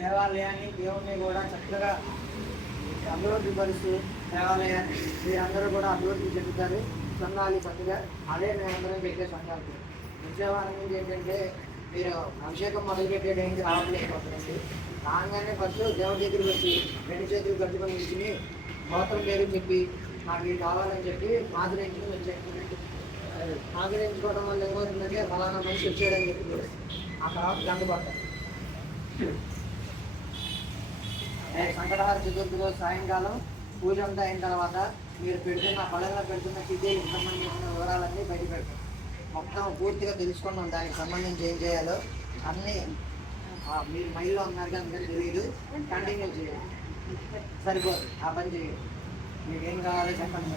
దేవాలయాన్ని దేవుణ్ణి కూడా చక్కగా అభివృద్ధి పరుస్తూ దేవాలయాన్ని మీరందరూ కూడా అభివృద్ధి చెందుతారు సొన్నాలి చక్కగా అదే అందరం పెట్టే సొన్నాలు విజయవాడ నుంచి ఏంటంటే మీరు అభిషేకం మొదలుపెట్టే ఏంటి రావట్లేకపోతుంది రాగానే ఫస్ట్ దేవుడి దగ్గరికి వచ్చి రెండు చేతులు కట్టుకొని ఇచ్చి గోత్రం పేరు చెప్పి మాకు ఇది కావాలని చెప్పి ఆగ్రహించుకుని వచ్చేటువంటి ఆగ్రహించుకోవడం వల్ల ఏమవుతుందంటే ఫలానా మనిషి వచ్చాడని చెప్పి ఆ తర్వాత గంట సంకటహార చతుర్థి సాయంకాలం పూజ అంతా అయిన తర్వాత మీరు పెడుతున్న పళ్ళలో పెడుతున్న సిద్ధి సంబంధించిన వివరాలన్నీ బయట పెడతాం మొత్తం పూర్తిగా తెలుసుకున్నాం దానికి సంబంధించి ఏం చేయాలో అన్నీ మీరు మైల్లో ఉన్నారు కానీ తెలియదు కంటిన్యూ చేయాలి సరిపోదు ఆ పని చేయండి మీకు ఏం కావాలో చెప్పండి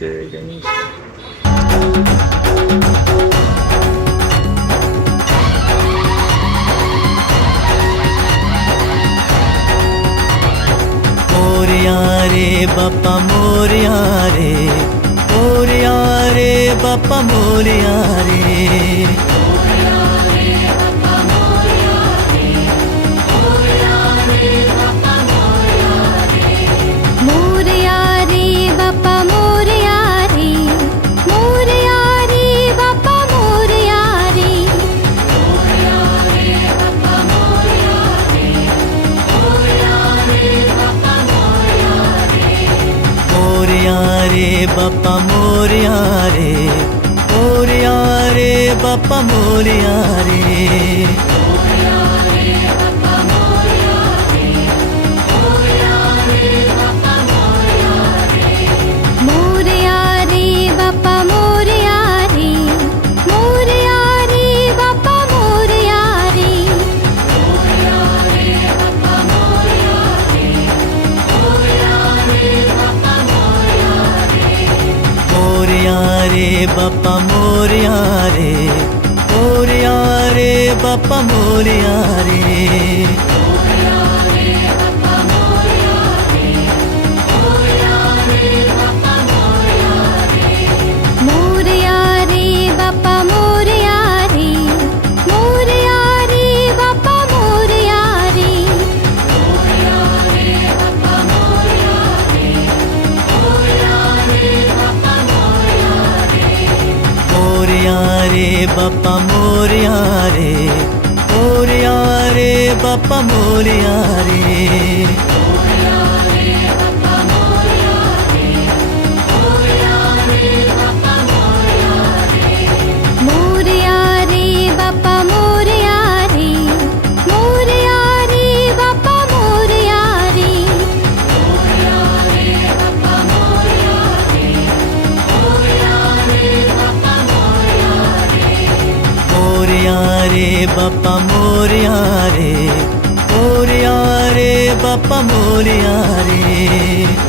Thank you. बापा मोरिया रे मोरिया रे बापा मोरिया रे बापा मोरिया रे मोरिया रे बापा मोरिया रे बापा मोरिया रे मोरिया रे बापा मोरिया रे बापा मोरिया रे मोरिया रे बापा मोरिया रे बापा मोरिया रे मोरिया रे बापा मोरिया रे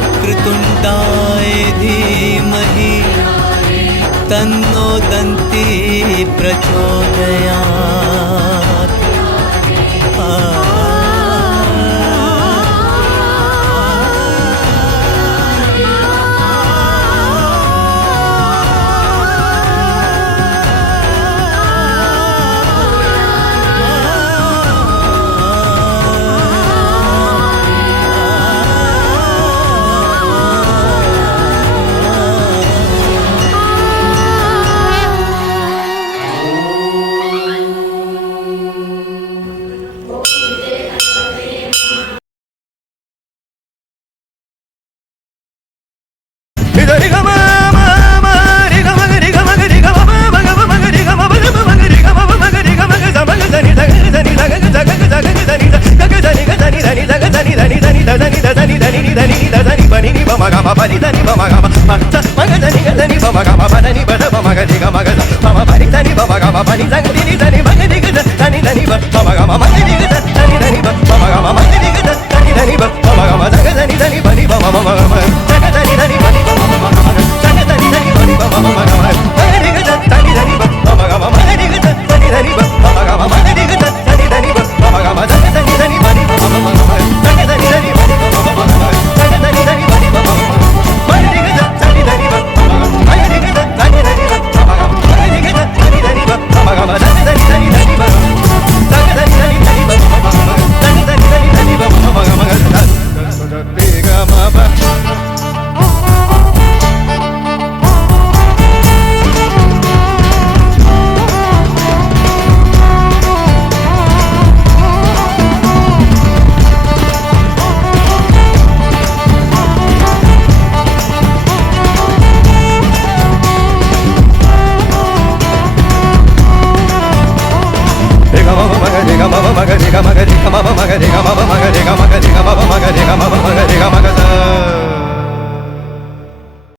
कृतुण्डाय धीमहि तन्नो दन्ती प्रचोदया